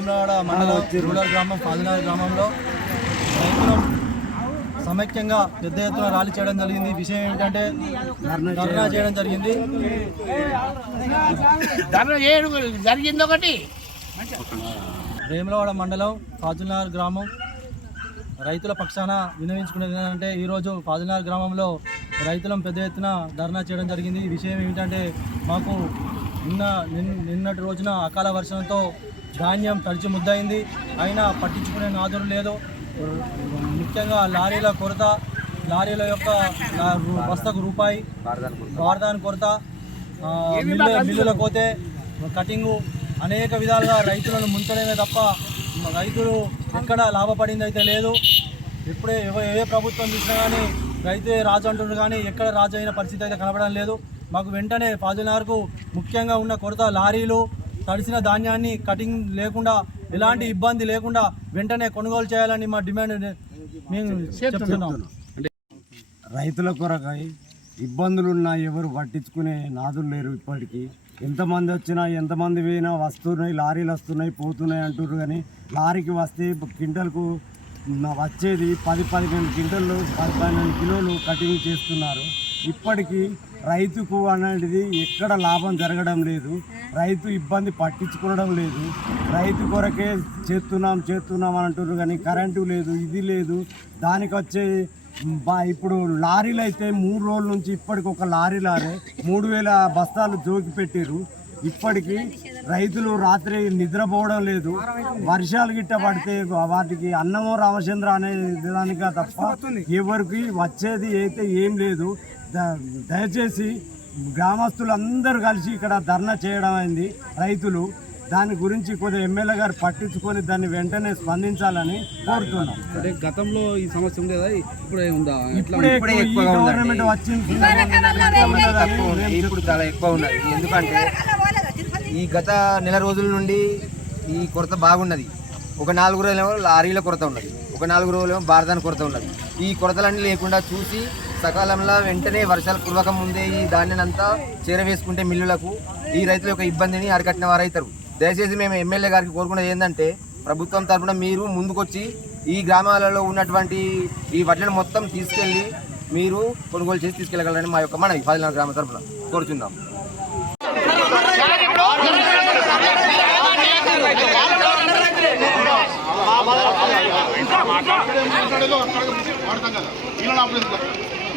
మండలం రూరల్ గ్రామం ఫాదినార్ గ్రామంలో రైతులు సమైక్యంగా పెద్ద ఎత్తున ర్యాలీ చేయడం జరిగింది. విషయం ఏమిటంటే ధర్నా చేయడం. జరిగింది. జరిగింది ఒకటి. వేములవాడ మండలం ఫాజుల్నార్ గ్రామం రైతుల పక్షాన వినవించుకునేది ఏంటంటే ఈరోజు ఫాజుల్నార్ గ్రామంలో రైతులం పెద్ద ఎత్తున ధర్నా చేయడం జరిగింది. ఈ విషయం ఏమిటంటే మాకు నిన్న నిన్- నిన్నటి రోజున అకాల వర్షంతో ధాన్యం తడిచి ముద్దయింది. అయినా పట్టించుకునే నాదుడు లేదు. ముఖ్యంగా లారీల కొరత లారీల యొక్క బస్తకు రూపాయి వారదాని కొరత మిల్లు మిల్లుల పోతే కటింగు అనేక విధాలుగా రైతులను ముంచడమే తప్ప రైతులు ఎక్కడ లాభపడింది అయితే లేదు. ఇప్పుడే ఏ ప్రభుత్వం చూసినా కానీ రైతే రాజు అంటున్నారు కానీ ఎక్కడ రాజు అయిన పరిస్థితి అయితే కనబడడం లేదు. మాకు వెంటనే ఫాజుల్నార్కు ముఖ్యంగా ఉన్న కొరత లారీలు తడిసిన ధాన్యాన్ని కటింగ్ లేకుండా ఎలాంటి ఇబ్బంది లేకుండా వెంటనే కొనుగోలు చేయాలని మా డిమాండ్ మేము చెప్తున్నాం. రైతుల కొరకై ఇబ్బందులున్నా ఎవరు పట్టించుకునే నాదులు లేరు ఇప్పటికీ. ఎంతమంది వచ్చినా ఎంతమంది పోయినా వస్తున్నాయి లారీలు వస్తున్నాయి పోతున్నాయి అంటున్నారు కానీ లారీకి వస్తే క్వింటల్కు వచ్చేది పది పదిహేను క్వింటళ్ళు పది పన్నెండు కిలోలు కటింగ్ చేస్తున్నారు. ఇప్పటికీ రైతుకు అనేది ఎక్కడ లాభం జరగడం లేదు. రైతు ఇబ్బంది పట్టించుకోవడం లేదు. రైతు కొరకే చేస్తున్నాం చేస్తున్నాం అని అంటున్నారు కానీ కరెంటు లేదు ఇది లేదు. దానికి వచ్చే బా ఇప్పుడు లారీలు అయితే మూడు రోజుల నుంచి ఇప్పటికి ఒక లారీ లారే మూడు వేల బస్తాలు జోకి పెట్టారు ఇప్పటికి రైతులు రాత్రి నిద్రపోవడం లేదు. వర్షాలు గిట్ట పడితే వాటికి అన్నమో రామచంద్ర అనే దానిగా తప్ప ఎవరికి వచ్చేది అయితే ఏం లేదు. దయచేసి గ్రామస్తులందరూ కలిసి ఇక్కడ ధర్నా చేయడం అయింది. రైతులు దాని గురించి కొద్దిగా ఎమ్మెల్యే గారు పట్టించుకొని దాన్ని వెంటనే స్పందించాలని కోరుతున్నాం. అంటే గతంలో ఈ సమస్య ఉండేదా? ఇప్పుడే ఉందా? ఇప్పుడే ఈ గవర్నమెంట్ వచ్చింది. ఇప్పుడు చాలా ఎక్కువ ఉన్నది ఎందుకంటే ఈ గత నెల రోజుల నుండి ఈ కొరత బాగున్నది. ఒక నాలుగు రోజులేమో లారీల కొరత ఉన్నది. ఒక నాలుగు రోజులేమో భారతానికి కొరత ఉన్నది. ఈ కొరతలన్నీ లేకుండా చూసి సకాలంలో వెంటనే వర్షాలు కురవక ముందే ఈ ధాన్యాన్ని అంతా చేరవేసుకుంటే మిల్లులకు ఈ రైతుల యొక్క ఇబ్బందిని అరికట్టిన వారైతారు దయచేసి మేము ఎమ్మెల్యే గారికి కోరుకున్నది ఏంటంటే ప్రభుత్వం తరఫున మీరు ముందుకొచ్చి ఈ గ్రామాలలో ఉన్నటువంటి ఈ వడ్లను మొత్తం తీసుకెళ్ళి మీరు కొనుగోలు చేసి తీసుకెళ్ళగలరని మా యొక్క మనవి పదినాలుగు గ్రామ తరపున కోరుచుందాం అలా అలా దాదాపు ఉంటారా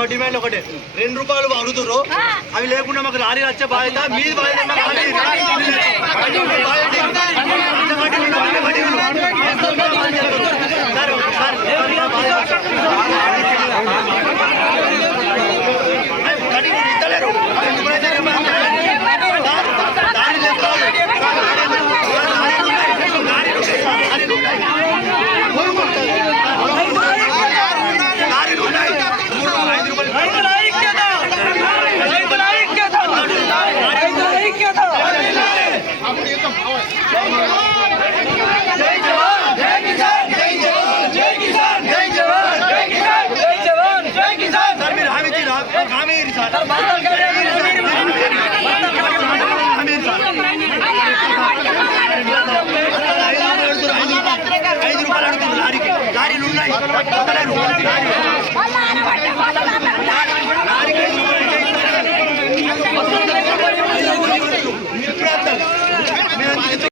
మా డిమాండ్ ఒకటే రెండు రూపాయలు అడుగుతారు అవి లేకుండా మాకు లారీ వచ్చే బాధ్యత మీది బాధ్యత ¡Gracias!